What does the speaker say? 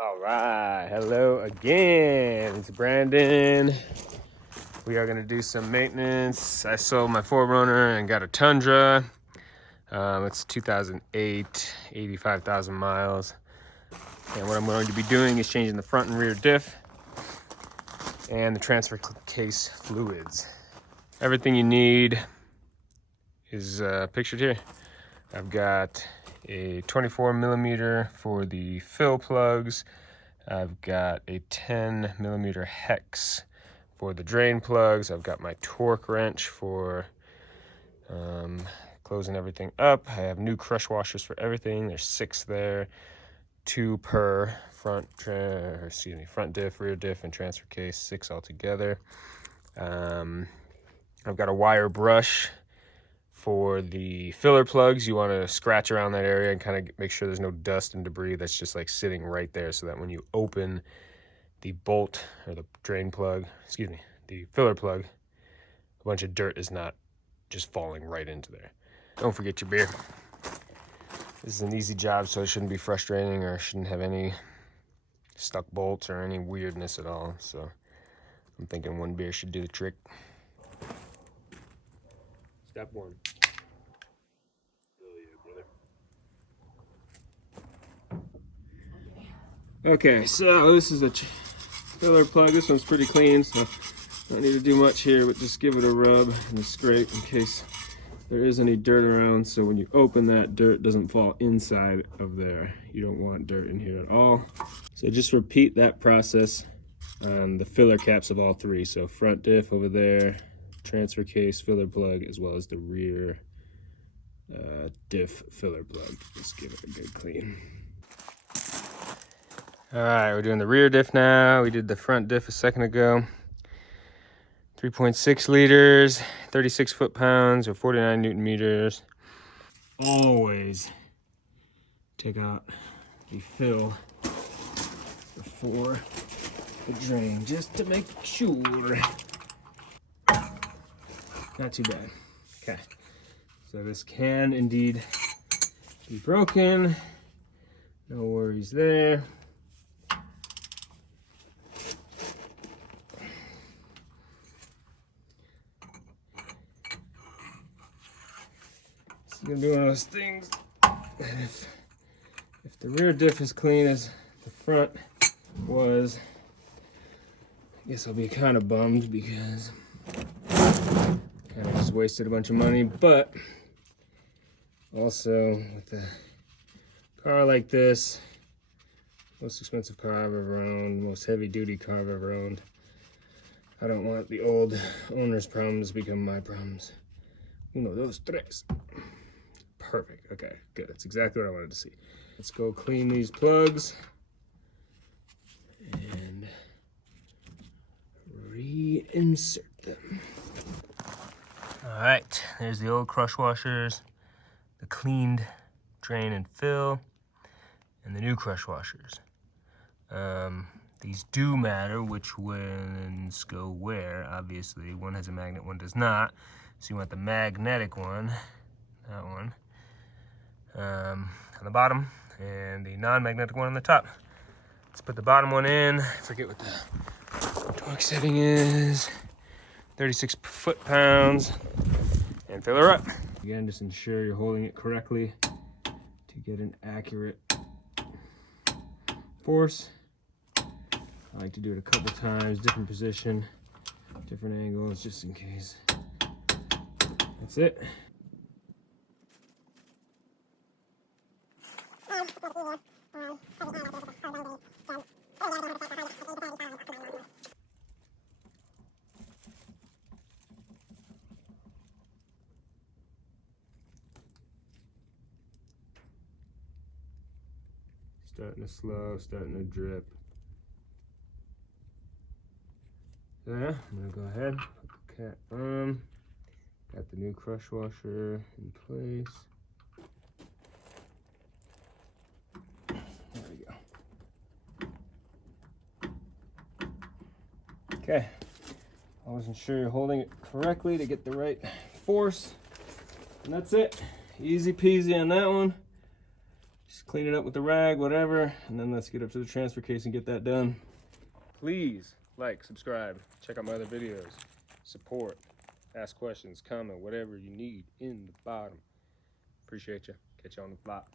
All right, hello again. It's Brandon. We are gonna do some maintenance. I sold my 4Runner and got a Tundra. It's 2008, 85,000 miles. And what I'm going to be doing is changing the front and rear diff and the transfer case fluids. Everything you need is pictured here. I've got a 24 millimeter for the fill plugs. I've got a 10 millimeter hex for the drain plugs. I've got my torque wrench for closing everything up. I have new crush washers for everything. There's 6 there, 2 per front diff, rear diff, and transfer case, 6 altogether. I've got a wire brush for the filler plugs. You want to scratch around that area and kind of make sure there's no dust and debris that's just like sitting right there, so that when you open the bolt or the drain plug, the filler plug, a bunch of dirt is not just falling right into there. Don't forget your beer. This is an easy job, so it shouldn't be frustrating or shouldn't have any stuck bolts or any weirdness at all. So I'm thinking 1 beer should do the trick. Step 1. Okay, so this is a filler plug. This one's pretty clean, so don't need to do much here, but just give it a rub and a scrape in case there is any dirt around, so when you open that, dirt doesn't fall inside of there. You don't want dirt in here at all. So just repeat that process on the filler caps of all 3. So front diff over there, transfer case filler plug, as well as the rear diff filler plug. Just give it a good clean. All right, we're doing the rear diff now. We did the front diff a second ago. 3.6 liters, 36 foot-pounds, or 49 Newton meters. Always take out the fill before the drain, just to make sure. Not too bad. Okay, so this can indeed be broken. No worries there. It's gonna be one of those things that if the rear diff is clean as the front was, I guess I'll be kind of bummed because kind of just wasted a bunch of money. But also with a car like this, most expensive car I've ever owned, most heavy duty car I've ever owned, I don't want the old owner's problems to become my problems. Uno, dos, tres. Perfect. Okay, good. That's exactly what I wanted to see. Let's go clean these plugs and reinsert them. All right, there's the old crush washers, the cleaned drain and fill, and the new crush washers. These do matter which ones go where. Obviously, one has a magnet, one does not. So you want the magnetic one, that one, on the bottom, and the non-magnetic one on the top. Let's put the bottom one in. I forget what the torque setting is. 36 foot-pounds, and fill her up. Again, just ensure you're holding it correctly to get an accurate force. I like to do it a couple times, different position, different angles, just in case. That's it. Starting to slow, starting to drip. So yeah, I'm gonna go ahead, put the cap on. Got the new crush washer in place. There we go. Okay, always ensure you're holding it correctly to get the right force. And that's it. Easy peasy on that one. Just clean it up with the rag, whatever, and then let's get up to the transfer case and get that done. Please like, subscribe, check out my other videos, support, ask questions, comment, whatever you need in the bottom. Appreciate you. Catch you on the flop.